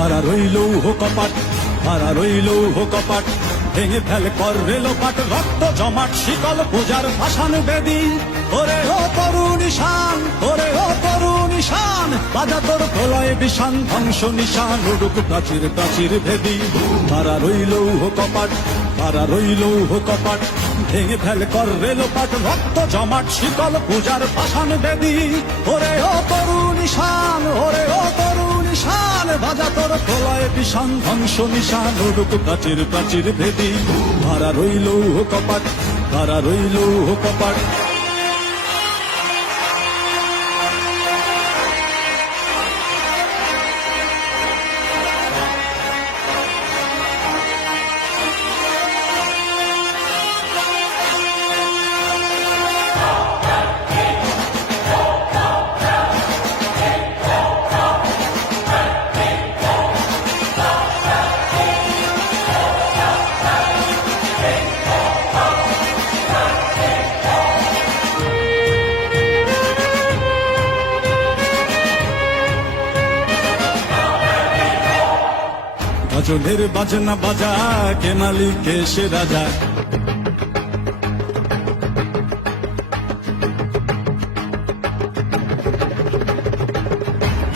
খাড়া রইল কপাট, খাড়া রইল কপাট, ভেঙে ফেল কর রেলোপাট, রক্ত জমাট শিকল পূজার ভাসান বেদি। ওরে ও তরুণ ঈশান, ওরে ও তরুণ ঈশান, বাজা তোর প্রলয় বিষান, ধ্বংস নিশান উড়ুক প্রাচীর প্রাচীর ভেদি। খাড়া রইল কপাট, খাড়া রইল কপাট, ভেঙে ফেল কর রেলোপাট, রক্ত জমাট শিকল পূজার ভাসান বেদি। ওরে ও তরুণ ঈশান, ওরে ও তরুণ ঈশান, বাজা তোর প্রলয় বিষান, ধ্বংস নিশান উড়ুক প্রাচীর প্রাচীর ভেদি। খাড়া রইল কপাট, খাড়া রইল কপাট। গজলের বাজনা বাজা, কে মালিক কে সে রাজা।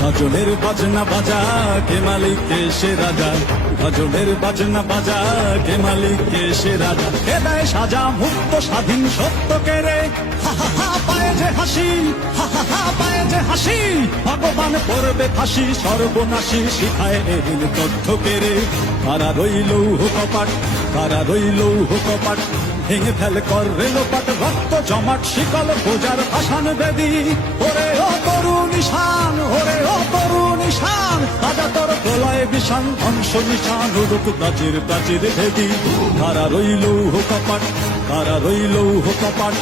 গজলের বাজনা বাজা, কে মালিক কে সে রাজা। গজলের বাজনা বাজা, কে মালিক কে সে রাজা। কে দেয় সাজা মুক্ত স্বাধীন সত্য কে রে, হা হা হা পায়ে যে হাসি, হা হা হা পায়ে যে হাসি। ভগবান করবে ফাঁসি সর্বনাশী, শিখায় এদিন তথ্য কে রে। কারা রইল কপাট, কারা রইল কপাট, ভেঙে ফেল কর রেলোপাট, রক্ত জমাট শিকল পূজার ভাসান বেদি। ওরে ও তরুণ ঈশান, ওরে ও তরুণ ঈশান, বাজা তোর প্রলয় বিষান, ধ্বংস নিশান উড়ুক প্রাচীর প্রাচীর ভেদি। কারা রইল কপাট, কারা রইল কপাট।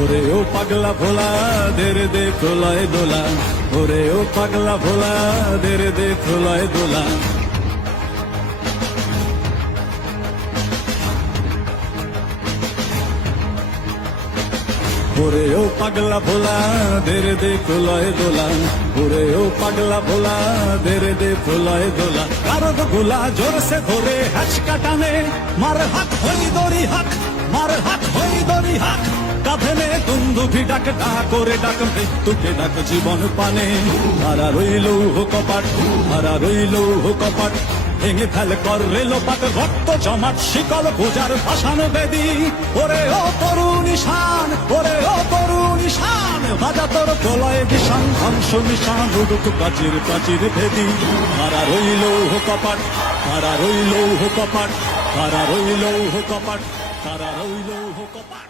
ওরে ও পাগলা ভোলা, দেরে দে প্রলয় দোলা। ওরে ও পাগলা ভোলা, দেরে দে প্রলয় দোলা। ওরে ও পাগলা ভোলা, দেরে দে প্রলয় দোলা। ওরে ও পাগলা ভোলা, দেরে দে প্রলয় দোলা। কারো গোলা জোরসে ধরে হ্যাচকা টানে, মার হাত হই দড়ি হাক, মার হাত হই দড়ি হাক। কাঁধে নে দুন্দুভি ডাক, ডাক করে ডাক মৃত্যুকে ডাক জীবন পানে। হারা রইল কপাট, হারা রইল কপাট, ভেঙে ফেল কর রেলোপাট, রক্ত জমাট শিকল পূজার ভাসান বেদি। ওরে ও তরুণ ঈশান, ওরে ও তরুণ ঈশান, বাজা তোর প্রলয় বিষান, ধ্বংস নিশান উড়ুক প্রাচীর প্রাচীর ভেদি। হারা রইল কপাট, হারা রইল কপাট, হারা রইল কপাট, হারা রইল কপাট।